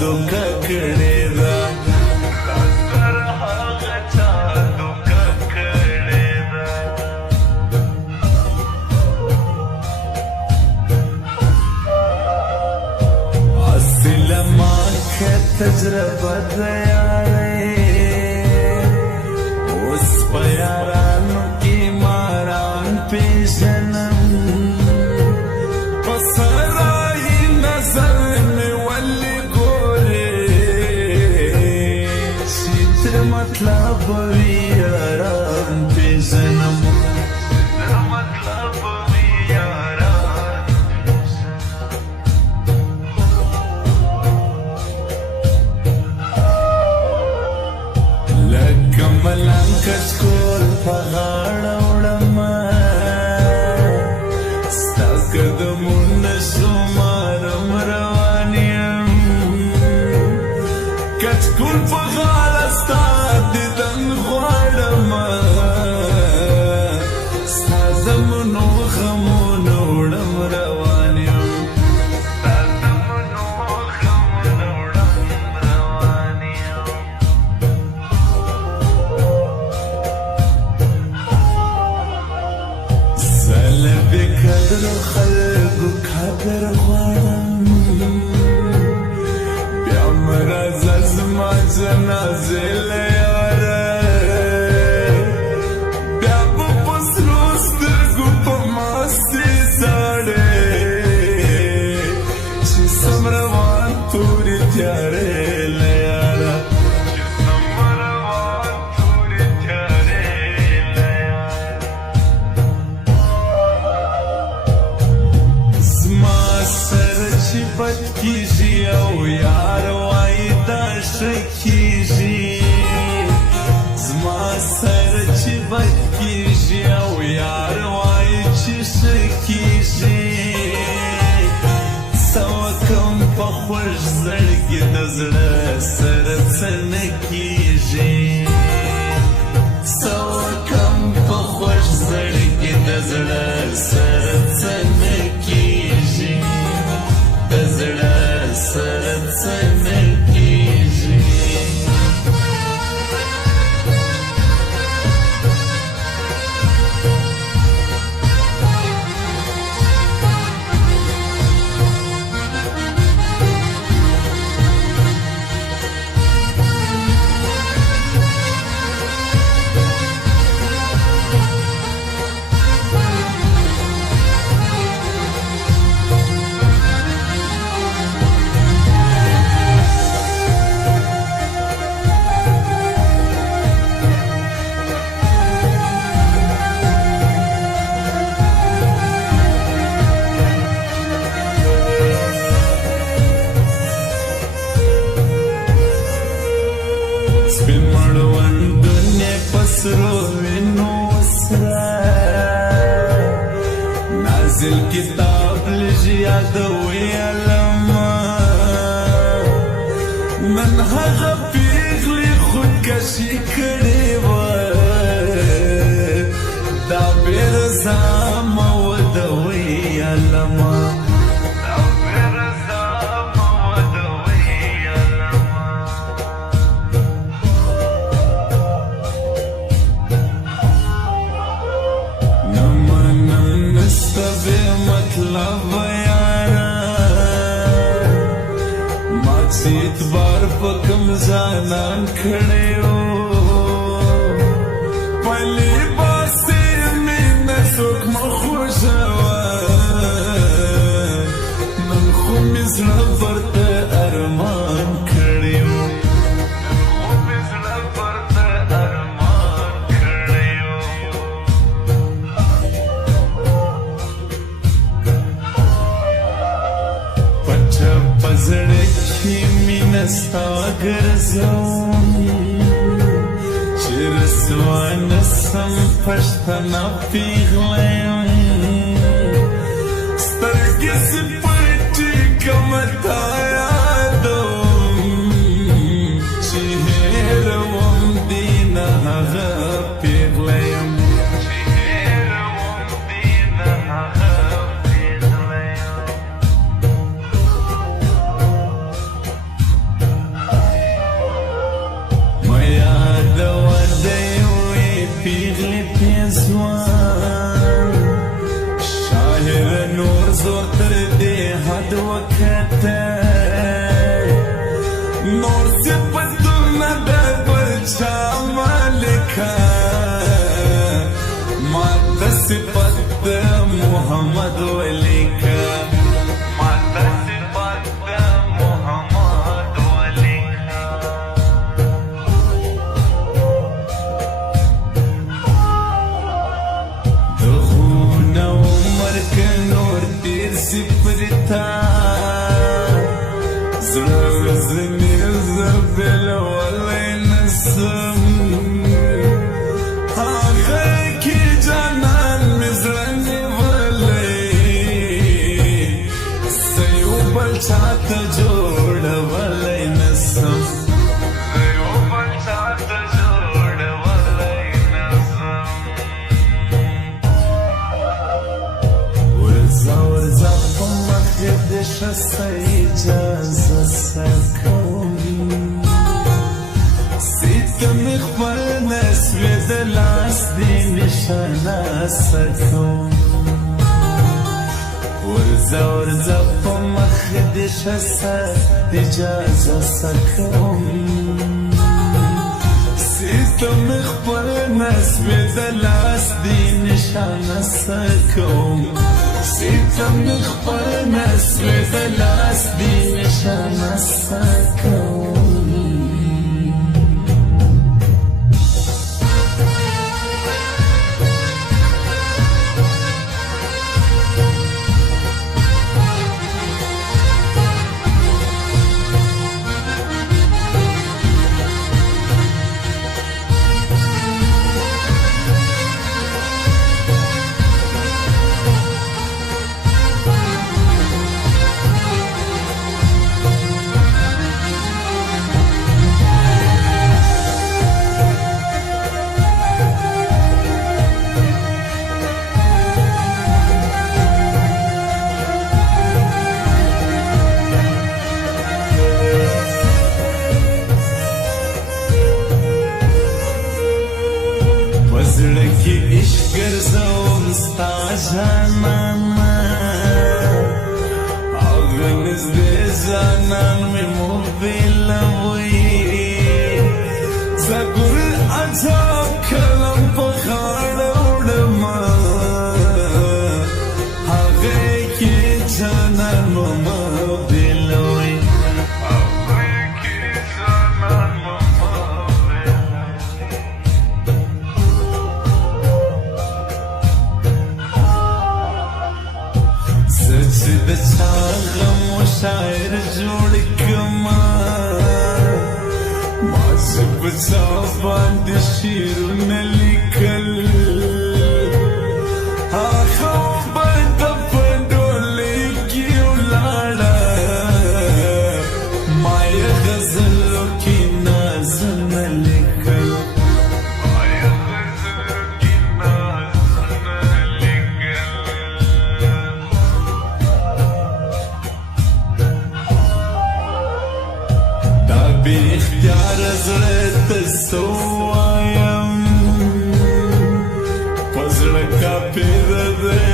دوکه کړې ده تجربه د یارۍ اوس په یارانو کې ماران پېژنم په سرایي نظر مې ولې ګورې چې تر مطلب وي یاران پېژنم کچکول په غاړه وړمه ستا قدمونه شمارم روان یم کچکول په غاړه ستا دیدن غواړمه ستا زمونو غمونه وړم روان یم قدر خلقو قدر غواړم بیا مرزه زما جنازې له یاره بیا به په سرو سترګو په مستۍ ژاړې چې سم روان تورې تیارې له یاره بد کیږي او یار وایي دا ښه کیږي زما سره چې بد کیږي او یار وایي چې ښه کیږي څه وکړم په خوږ زړګي د زړه سره څه نه کیږي څه وکړم په خوږ زړګي د زړه سره څه نه کیږي د زړه سره څه نه کیږي سپین مړوندونه په سرو وینو سره نازل کتاب لږ یادویلمه نن هغه پیغلې خودکشي کړې وه دا بېرزامه ودویلمه مطلب یارا ما چې اعتبار په کوم ځانان کړی و په لباسې مې نه څوک مه خوښوه نن خو مې زړه ورته ارمان کړی و زړه کې مینه ستا ګرځوم چې رسوا نه سم پښتنه پیغله یم سترګې چې پټې کړمه تا یادوم چې هېروم دې نه هغه پیغله یم صفت د محمد ولیکا ماته صفت د محمد ولیکا دخونه عمر که نور تیر سپرتا زړه زنی زبل ولی نسم چاته جوړ ولای نسم یو بل چاته جوړ ولای نسم ورځه ورځه په مخې د شسته اجازه سکوم ستم خپل نسوې د لاس دې نشانه سکوم ورځه ورځه په مخې د شسته اجازه سکوم ستم خپل نسوې د لاس دې نشانه سکوم ستم خپل نسوې د لاس دې نشانه سکوم زړه کې عشق ګرځوم ستا جانانه هغه نږدې ځانان مې موبیلوي زه ګل عجب کلم په غاړه وړمه هغې کې جانان مو موبیلوي چې د چا غم و شاعر جوړ کما ما چې په چا باندې شعرونه لیکل هغه به د پنډولۍ کې ولاړه ما یې غزلو کې نازونه لیکل بی اختیار زړه ته څه ووایم په زړه کافر دی